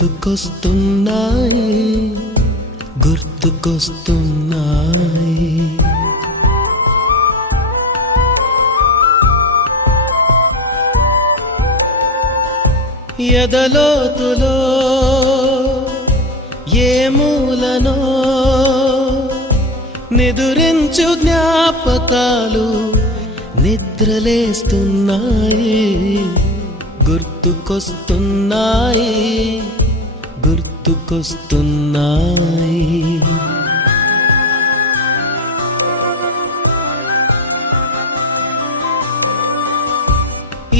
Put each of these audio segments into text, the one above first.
గుర్తుకొస్తున్నాయి గుర్తుకొస్తున్నాయి. ఎదలోతులో ఏ మూలనో నిదురించు జ్ఞాపకాలు నిద్రలేస్తున్నాయి గుర్తుకొస్తున్నాయి గుర్తుకొస్తున్నాయి.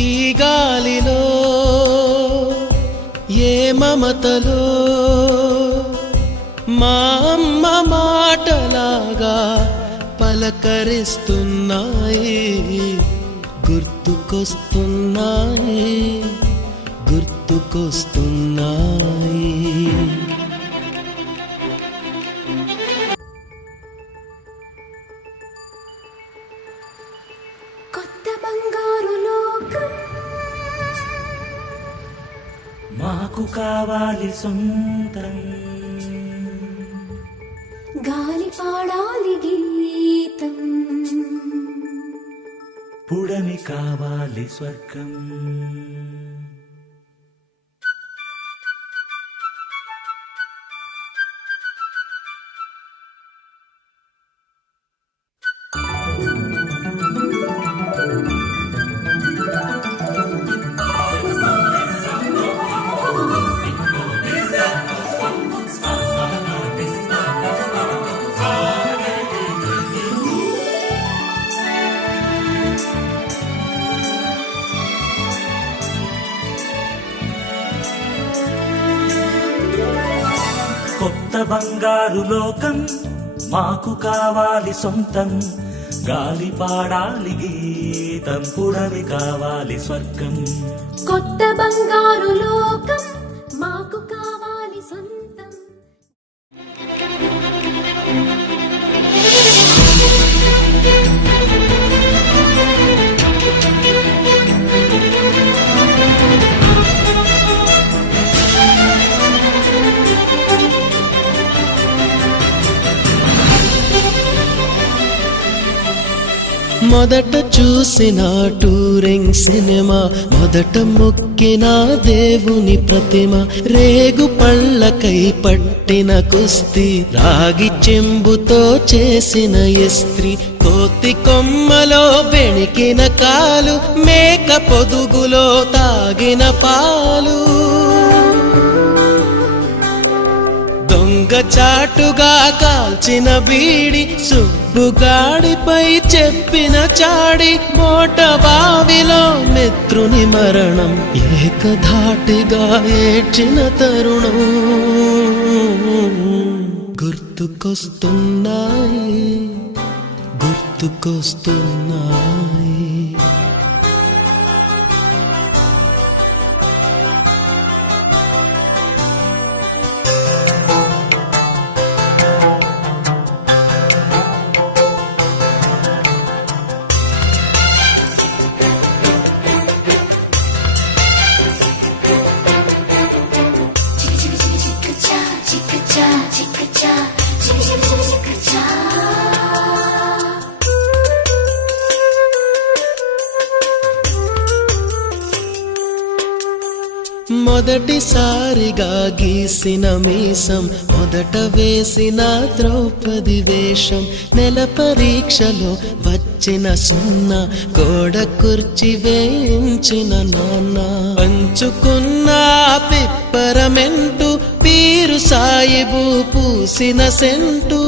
ఈ గాలిలో ఏ మమతలో మా అమ్మ మాటలాగా పలకరిస్తున్నాయి గుర్తుకొస్తున్నాయి గుర్తుకొస్తున్నాయి. కొత్త బంగారు లోకం మాకు కావాలి సొంతం, గాలి పాడాలి గీతం, పుడమి కావాలి స్వర్గం. కొత్త బంగారు లోకం మాకు కావాలి సొంతం, గాలి పాడాలి గీతం, పుడమి కావాలి స్వర్గం. కొత్త బంగారు లోకం మాకు కావాలి సొంతం. మొదట చూసిన టూరింగ్ సినిమా, మొదట మొక్కిన దేవుని ప్రతిమ, రేగు పళ్ళకై పట్టిన కుస్తీ, రాగి చెంబుతో చేసిన ఇస్త్రీ, కోతి కొమ్మలో బెణికిన కాలు, మేక పొదుగులో తాగిన పాలు, చాటుగా కాల్చిన బీడి, సుబ్బుగాడిపై చెప్పిన చాడి, మోట బావిలో మిత్రుని మరణం, ఏకధాటిగా ఏడ్చిన తరుణం గుర్తుకొస్తున్నాయి గుర్తుకొస్తున్నాయి. మొదటిసారిగా గీసిన మీసం, మొదట వేసిన ద్రౌపది వేషం, నెల పరీక్షలో వచ్చిన సున్నా, గోడ కుర్చీ వేయించిన నాన్న, పంచుకున్న పిప్పరమెంటు, పీరు సాయిబు పూసిన సెంటు,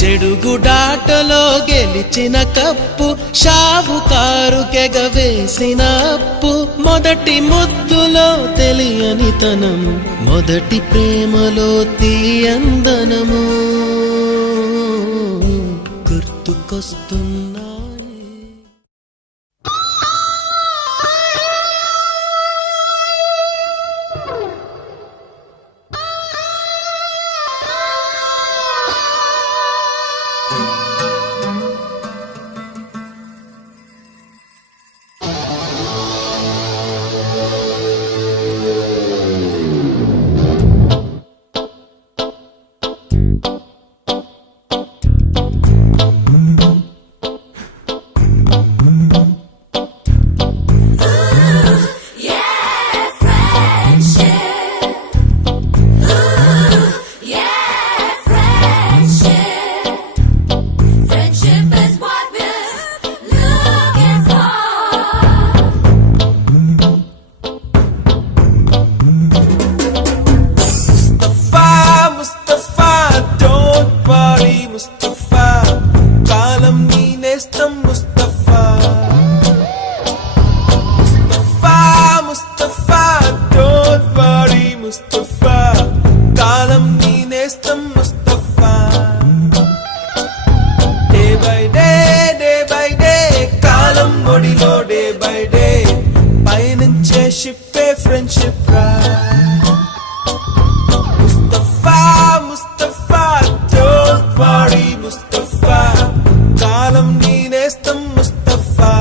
చెడుగుడాటలో గెలిచిన కప్పు, షావుకారు కెగవేసిన అప్పు, మొదటి ముద్దులో తెలియని తనము, మొదటి ప్రేమలో తీయందనము గుర్తుకొస్తున్నా. friendship right. Mustafa, Mustafa, don't worry, Mustafa. Kalam neenestam Mustafa.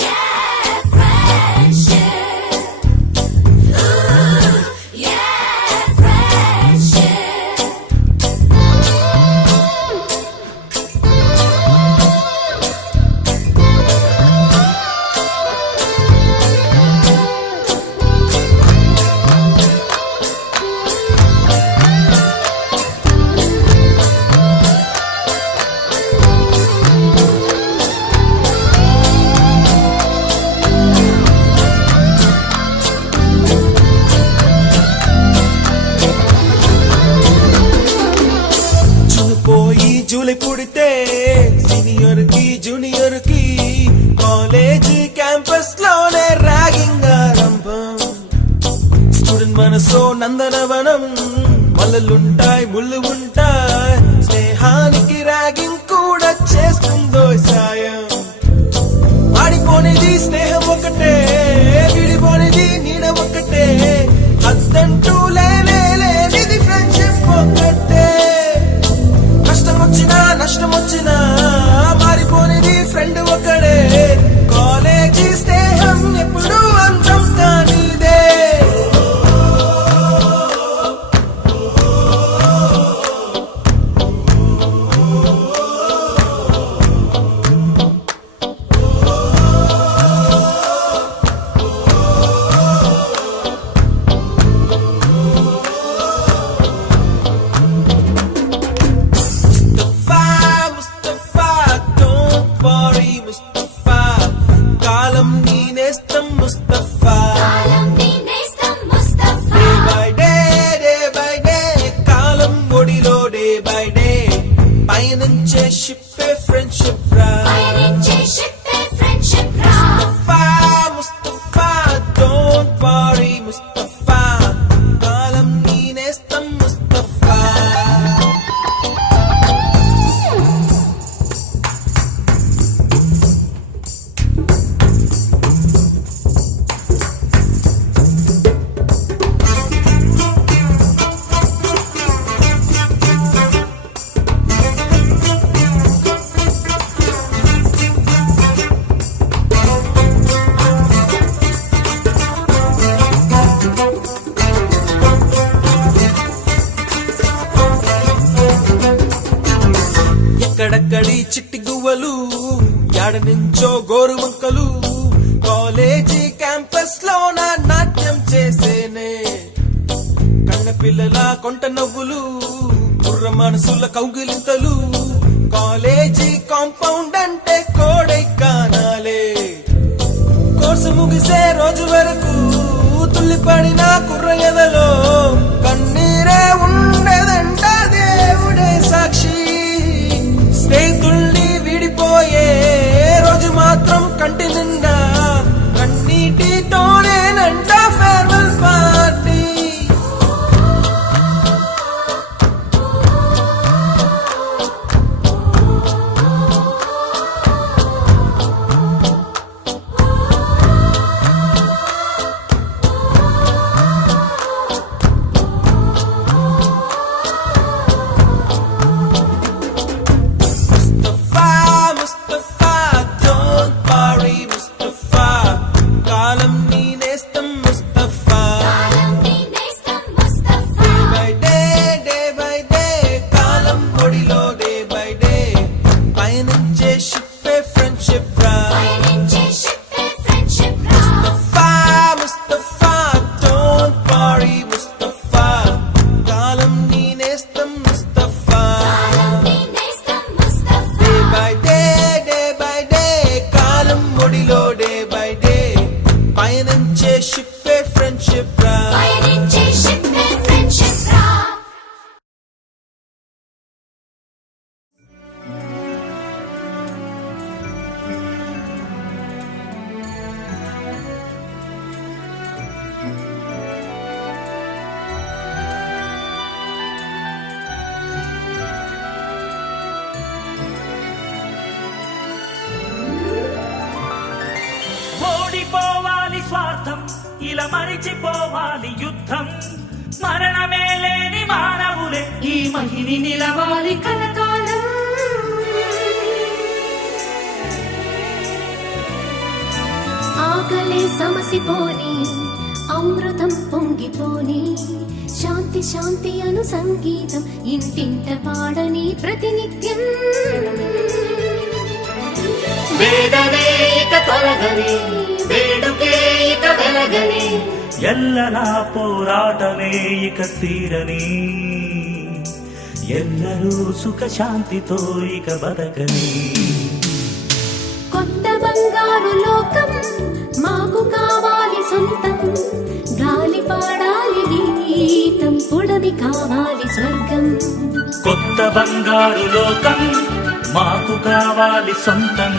Yeah, friendship. Yeah, friendship. పోయి జూలై పుడితే సీనియర్ కి జూనియర్ కి కాలేజ్ క్యాంపస్ లోనే ర్యాగింగ్ ఆరంభం. స్టూడెంట్ మనసో నందనవనం, మల్లలుంటాయి ముళ్ళు ఉంటాయి, స్నేహానికి ర్యాగింగ్ కూడా చేస్తుందో సాయం. ఆడిపోనిది స్నేహం ఒకటే, విడిపోనిది నీడ ఒకటే, అద్దంటూ లేనిది ఫ్రెండ్షిప్ ఒకటే. కష్టం వచ్చినా నష్టం వచ్చినా మారిపోనిది ఫ్రెండ్ ఒకడే, కాలేజీ స్నేహం ఎప్పుడు అంతం కానిదే. Mustafa, don't worry, Mustafa. Kalam neenestam Mustafa. కాలం నేనేస్తం ముస్తఫా. Day by day, కాలం ఒడిలో day by day, పయనించే షిప్పే ఫ్రెండ్షిప్ రా. పయనించే షిప్పే ఫ్రెండ్షిప్ రా. Mustafa, don't worry, Mustafa. కాలం neenestam Mustafa. ఎక్కడక్కడి చిట్టి గువ్వలు, యాడ నుంచో గోరు వంకలు, కాలేజీ క్యాంపస్ లోన నాట్యం చేసేనే. కన్న పిల్లల కొంట నవ్వులు, కుర్ర మనసుల కౌగిలింతలు, కాలేజీ కాంపౌండ్ అంటే కోడై కానాలే. కోర్సు ముగిసే రోజు వరకు తుల్లిపడిన కుర్ర ఎదలో కన్నీరే ఉండదంట, దేవుడే సాక్షి. స్నేహితుల్ని విడిపోయే రోజు మాత్రం కంటి నిండా కన్నీటితోనేనంట farewell party. Mustafa, don't worry, Mustafa. Kalam neenestam Mustafa. కాలం నేనేస్తం ముస్తఫా. Day by day, కాలం ఒడిలో day by day, పయనించే షిప్పే ఫ్రెండ్షిప్ రా. పయనించే షిప్పే ఫ్రెండ్షిప్ రా. Mustafa, don't worry, Mustafa. కాలం neenestam Mustafa. కాలం నేనేస్తం ముస్తఫా. day by day, కాలం ఒడిలో day by day, పయనించే షిప్పే ఫ్రెండ్షిప్ రా. పయనించే షిప్పే ఫ్రెండ్షిప్ రా. ఇలా మరిచిపోవాలి యుద్ధం మరణమే లేని మానవులే ఈ మహిని నిలవాలి కలకాలం ఆకలే సమసిపోని అమృతం పొంగిపోని శాంతి శాంతి అను సంగీతం ఇంటింట పాడని ప్రతినిత్యం వేదనే ఇక తొలగని వేడుకే ఇక వెలగని ఎల్లలా పోరాటమే ఇక తీరని ఎల్లరూ సుఖ శాంతితో ఇక బతకని కొత్త బంగారు లోకం మాకు కావాలి సొంతం గాలి పాడాలి గీతం పుడమి కావాలి స్వర్గం కొత్త బంగారు లోకం మాకు కావాలి సొంతం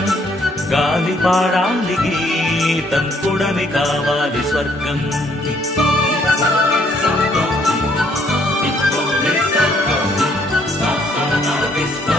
గాలి పాడాలి గీతం పుడమి కావాలి స్వర్గం విశ్వ